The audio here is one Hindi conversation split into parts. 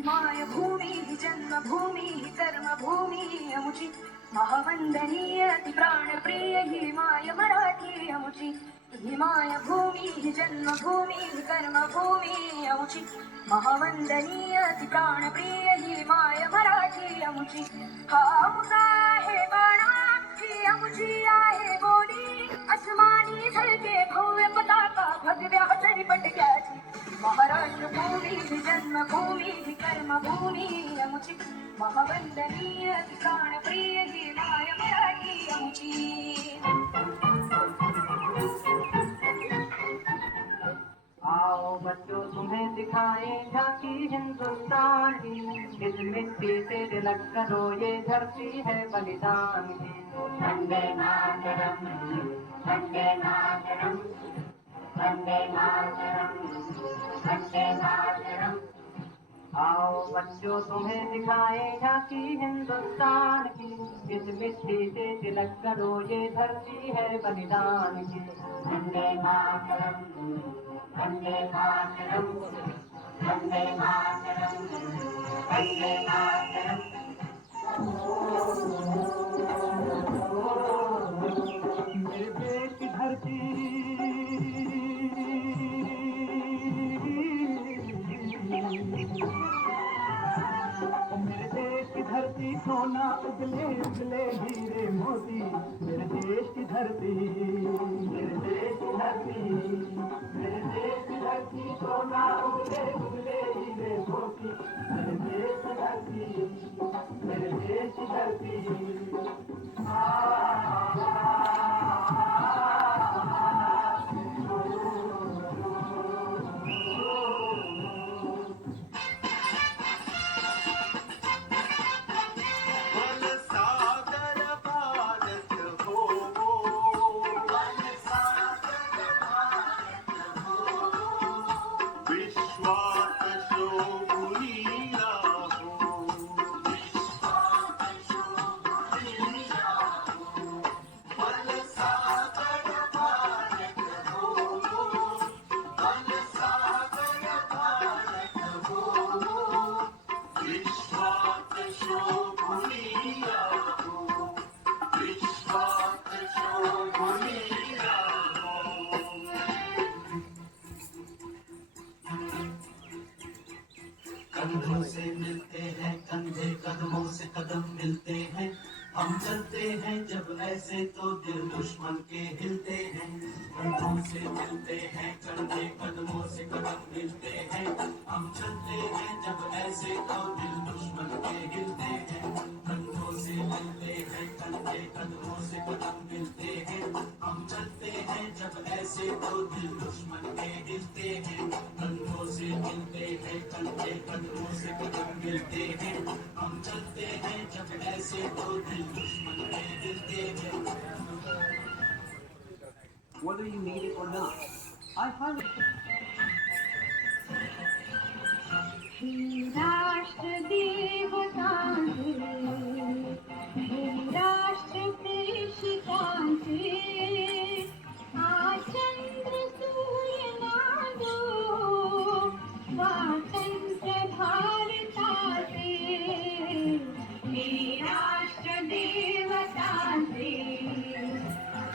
हिमाय भूमि जन्मभूमि कर्मभूमि अमुची महावंदनीय अति प्राणप्रिय हिमाय मराठी अमुची हिमाय भूमि जन्मभूमि कर्मभूमि अमुची महावंदनीय अति प्राणप्रिय हिमाय मराठी अमुची हा अमुचा आहे बाणा ही अमुची आहे बोली अस्मानी झळके भव्य पताका भगव्या तरी पटक्याची महाराष्ट्र भूमी जन्मभूमी कर्मभूमी अमुची महावंदनीय प्राणप्रिय हिमाय मराठी अमुची आओ बच्चों तुम्हें दिखाएं झांकी हिंदुस्तान की इस मिट्टी से तिलक करो ये धरती है बलिदान की वंदे मातरम वंदे मातरम वंदे मातरम वंदे मातरम। आओ बच्चों तुम्हें दिखाएं झांकी हिंदुस्तान की इस मिट्टी से तिलक करो ये धरती है बलिदान की वंदे मातरम वंदे मातरम वंदे मातरम वंदे मातरम। मेरे देश की धरती मेरे देश की धरती सोना उगले उगले हीरे मोती मेरे देश की धरती मेरे देश की धरती मेरे देश की धरती सोना उगले उगले हीरे मोती मेरे देश की धरती मेरे देश की धरती। कंधों से मिलते हैं कंधे कदमों से कदम मिलते हैं हम चलते हैं जब ऐसे तो दिल दुश्मन के हिलते हैं। कंधों से मिलते हैं कंधे कदमों से कदम मिलते हैं हम चलते हैं जब ऐसे तो दिल दुश्मन के हिलते हैं। कंधों से मिलते हैं कंधे कदमों से कदम मिलते हैं हम चलते हैं जब ऐसे तो दिल दुश्मन के हिलते हैं। कंधों से मिलते हैं कंधे कदमों से कदम मिलते हैं हम चलते हैं जब ऐसे तो दिल दुश्मन के हिलते हैं। Whether you need it or not, I highly राष्ट्र देवतांचे राष्ट्र प्रेषितांचे आचंद्र सूर्य नादो स्वातंत्र्य भारताचे हे राष्ट्र देवतांचे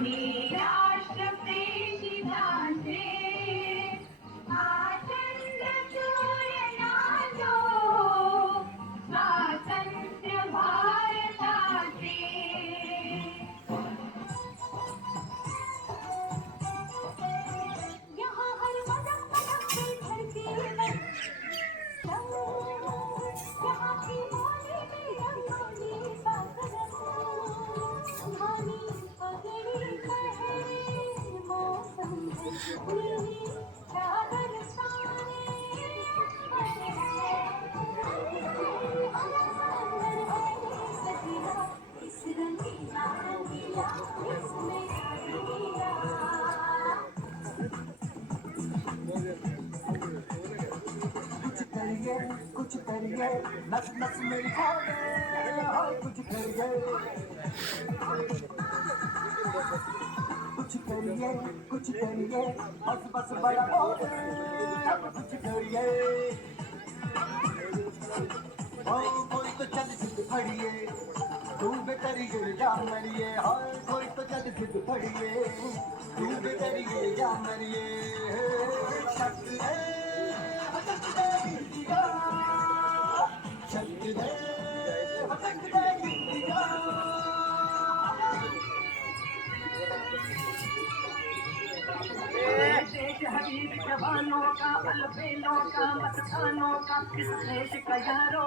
हे राष्ट्र प्रेषितांचे आचंद्र सूर्य नादो स्वातंत्र्य भारताचे। यहाँ हर कदम कदम पे धरती है यहाँ की बोली में रंगोली का कदम धानी पगड़ी पहरे मौसम नीली चादर सारे इस रंगीला रंगीला इसमें रंगीला कुछ करिए नस नस मेरी खोले कुछ करिए कुछ करिए बस बस बड़ा बोले अब कुछ करिए फड़िए तू बेतरी गिर जा मरिए हाय कोई तो जग जिद फड़िए तू बेतरी गिर जा मरिए शक दे हटक दे गिरगा शक दे हटक दे गिरगा देश हबीब जवानों का अलबेलों का मस्तानों का किस देश का यारो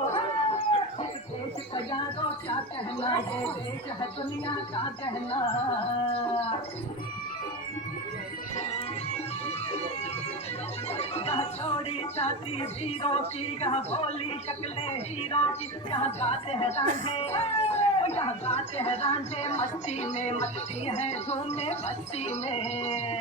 किस देश का यारो क्या कहना ये देश है दुनिया का कहना यहाँ छोड़ी छाती हीरो की यहाँ बोली शक्लें हीरो की यहाँ गाते हैं रांझे यहाँ गाते हैं रांझे मस्ती में मस्ती है झूमे बस्ती में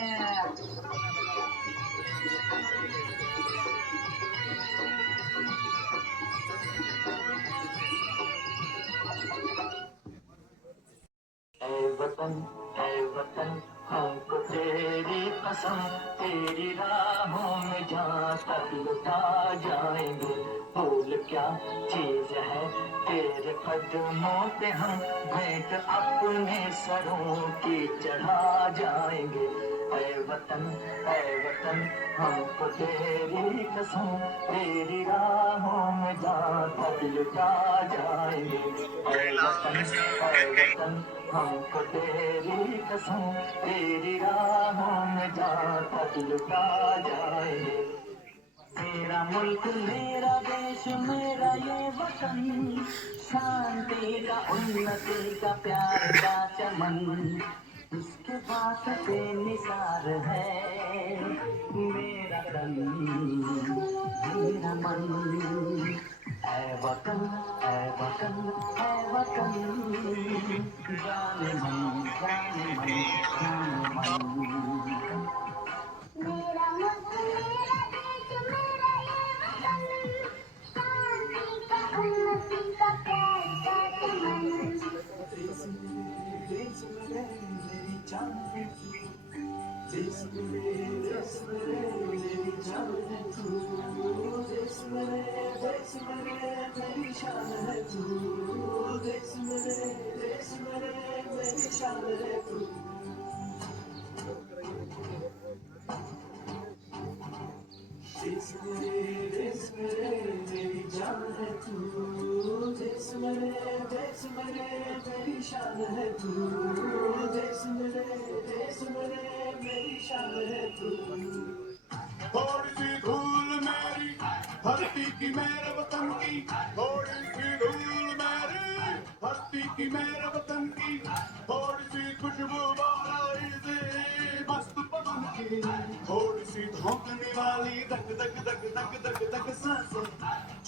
ऐ वतन हमको तेरी कसम तेरी राहों में जहाँ तक लुटा जाएंगे भूल क्या चीज है तेरे कदमों पे हम भेंट अपने सरों की चढ़ा जाएंगे ऐ वतन हमको तेरी कसम तेरी राहों में जहाँ तक लुटा जाएंगे ऐ वतन हमको तेरी कसम तेरी राहों में जहाँ तक लुटा जाएंगे मेरा मुल्क मेरा देश मेरा ये वतन शांति का उन्नति का प्यार का चमन इसके बात पे निसार है मेरा तन मेरा मन ऐ वतन जाने मन मेरा मुल्क मेरा देश मेरा ये वतन शांति का उन्नति का प्यार का चमन देश मेरे मेरी जान है तू देश मेरे मेरी जान है तू देश मेरे मेरी शान है तू देश मेरे मेरी शान है तू देश मेरे मेरी जान है तू देश मेरे मेरी शान है तू देश मेरे मेरी शान है तू थोड़ी सी धूल मेरी धरती की मेरे वतन की थोड़ी सी धूल मेरी धरती की मेरे वतन की थोड़ी सी खुशबू बाराई से मस्त पवन की थोड़ी सी धोकने वाली धक धक धक धक धक धक सांसों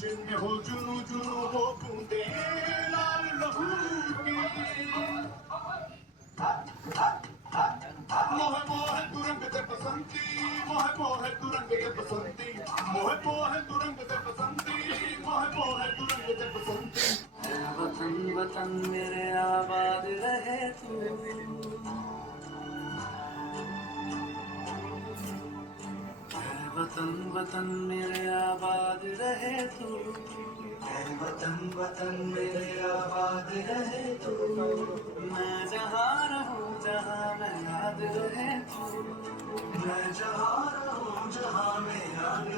जिनमें हो जुनू जुनू वो बूंदे लाल लहू की मोहे मोहे तुरंग से पसंदी मोहे तुरंग से पसंदी मोहे तुरंग से पसंदी मोहे तुरंग से पसंदी वतन वतन मेरे आबाद रहे तू वतन मेरे आबाद रहे तू वतन मेरे आबाद रहे तू मैं जहाँ रहूँ जहाँ मैं याद रहे तू मैं जहाँ रहूँ जहाँ मैं याद